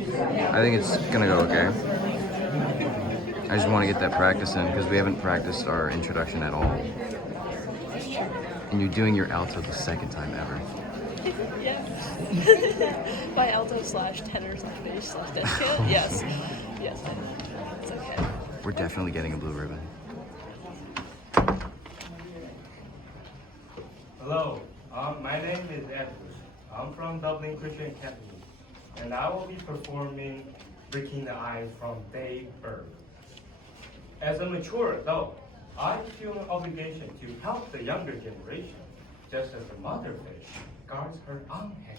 I think it's gonna go okay. I just want to get that practice in because we haven't practiced our introduction at all. And you're doing your alto the second time ever. Yes. My alto slash tenor slash bass slash descant. Yes. Yes, I know. It's okay. We're definitely getting a blue ribbon. Hello, my name is Edward. I'm from Dublin Christian Academy, and I will be performing Breaking the Ice from Dave Berg. As a mature adult, I feel an obligation to help the younger generation, just as the mother fish guards her own egg,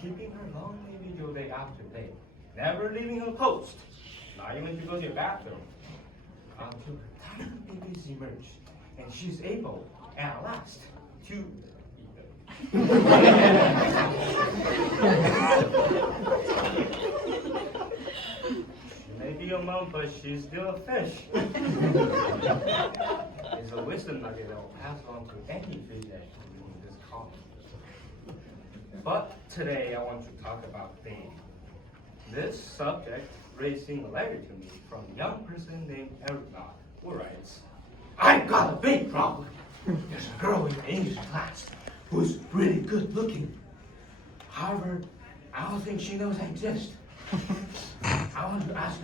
keeping her lonely vigil day after day, never leaving her post, not even to go to the bathroom, until her tiny babies emerge, and she's able, at last, to eat them. She may be a mom, but she's still a fish. It's a wisdom nugget that will pass on to any fish that in this column. But today I want to talk about dating. This subject raising a letter to me from a young person named Erna, who writes, I've got a big problem. There's a girl in the English class who's really good looking. However, I don't think she knows I exist. I want to ask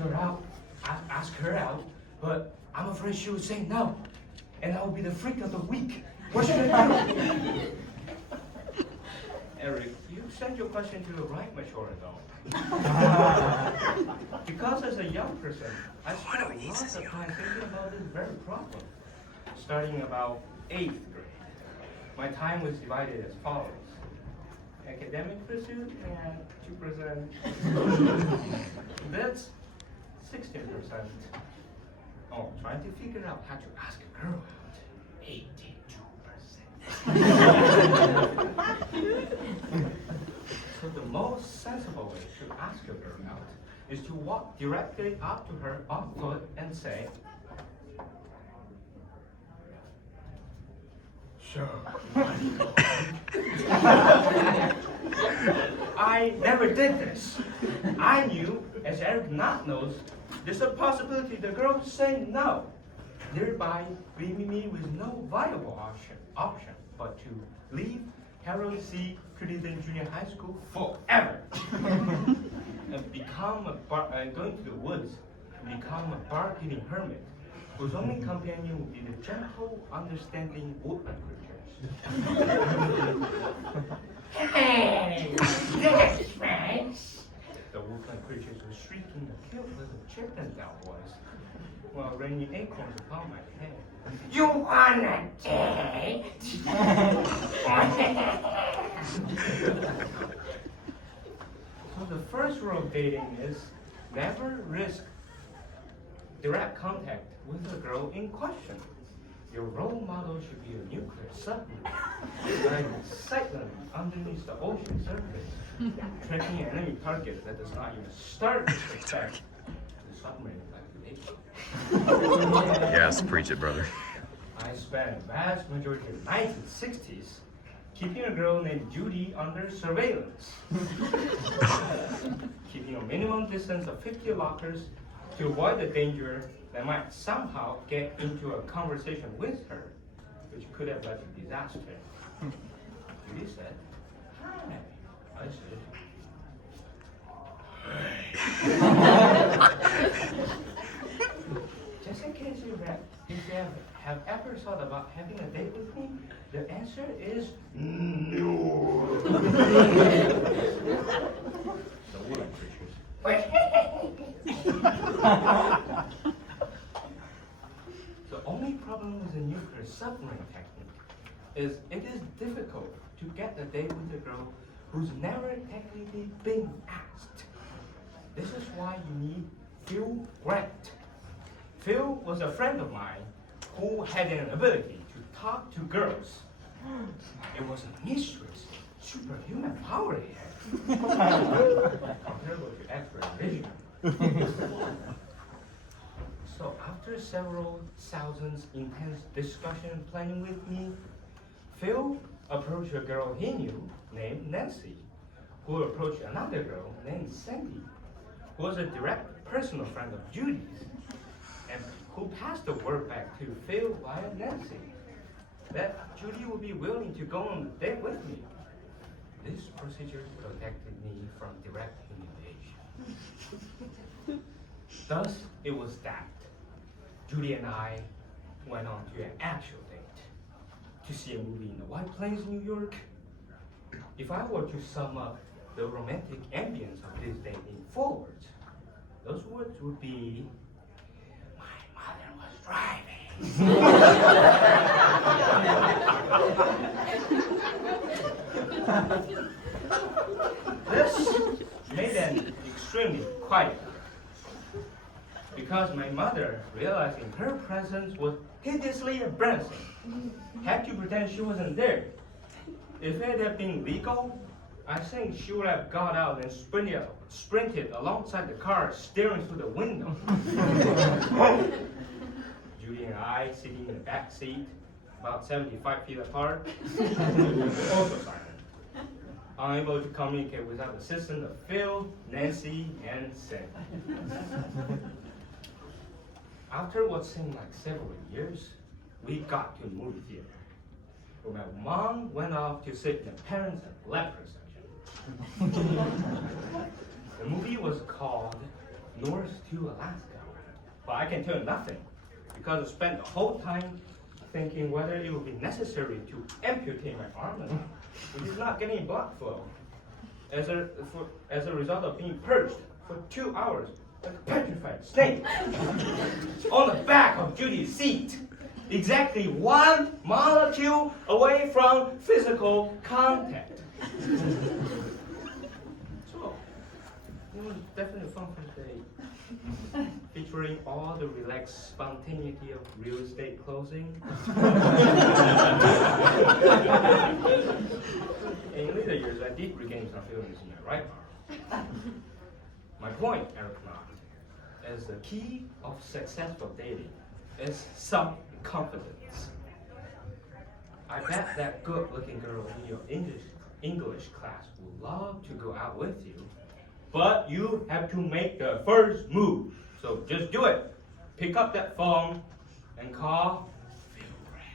her out, but I'm afraid she would say no, and I will be the freak of the week. What should I do? Eric, you sent your question to the right mature adult. Because as a young person, I spent lots of time thinking about this very problem. Starting about 8th grade, my time was divided as follows. Academic pursuit and 2%. That's 16%. Oh, trying to figure out how to ask a girl out. 82%. So the most sensible way to ask a girl out is to walk directly up to her on foot and say, sure. I never did this. I knew, as Eric not knows, there's a possibility the girl will say no, thereby leaving me with no viable option but to leave Harold C. Crittenton Junior High School forever and going to the woods and become a barkeeping hermit whose only companion will be the gentle, understanding woodland creatures. Hey, that's right. The woodland creatures were shrieking a cute little chicken down voice, while raining acorns upon my head. You wanna date? So the first rule of dating is never risk direct contact with the girl in question. Your role model should be a nuclear submarine, riding silently underneath the ocean surface, tracking an enemy target that does not even start to protect the submarine evacuation. Yes, preach it, brother. I spent a vast majority of the 1960s keeping a girl named Judy under surveillance, keeping a minimum distance of 50 lockers to avoid the danger that might somehow get into a conversation with her, which could have led to disaster. Judy said, hi. I said, just in case you have ever thought about having a date with me, the answer is no. The wood creatures. The only problem with the nuclear submarine technique is it is difficult to get a date with a girl who's never technically been asked. This is why you need Phil Grant. Phil was a friend of mine who had an ability to talk to girls. It was a mistress, superhuman power he had, comparable to X-ray vision. So after several thousands intense discussion and planning with me, Phil approached a girl he knew named Nancy, who approached another girl named Sandy, who was a direct personal friend of Judy's, and who passed the word back to Phil via Nancy that Judy would be willing to go on a date with me. This procedure protected me from direct humiliation. Thus, it was that Judy and I went on to an actual date to see a movie in the White Plains, New York. If I were to sum up the romantic ambience of this date in 4 words, those words would be, my mother was driving. This made an extremely quiet night, because my mother, realizing her presence was hideously embarrassing, had to pretend she wasn't there. If it had been legal, I think she would have got out and sprinted alongside the car, staring through the window. Judy and I, sitting in the back seat, about 75 feet apart, also silent, unable to communicate without the assistance of Phil, Nancy, and Sam. After what seemed like several years, we got to the movie theater, where my mom went off to sit in the parents and leper section. The movie was called North to Alaska, but I can tell you nothing, because I spent the whole time thinking whether it would be necessary to amputate my arm or not, which is not getting blood flow, as a result of being purged for 2 hours like a petrified snake on the back of Judy's seat, exactly 1 molecule away from physical contact. So, it was definitely a fun day, featuring all the relaxed spontaneity of real estate closing. In later years, I did regain some feelings in my right arm. My point, Eric Knott, is the key of successful dating is self-confidence. I bet that good-looking girl in your English class would love to go out with you, but you have to make the first move. So just do it. Pick up that phone and call Phil Gray.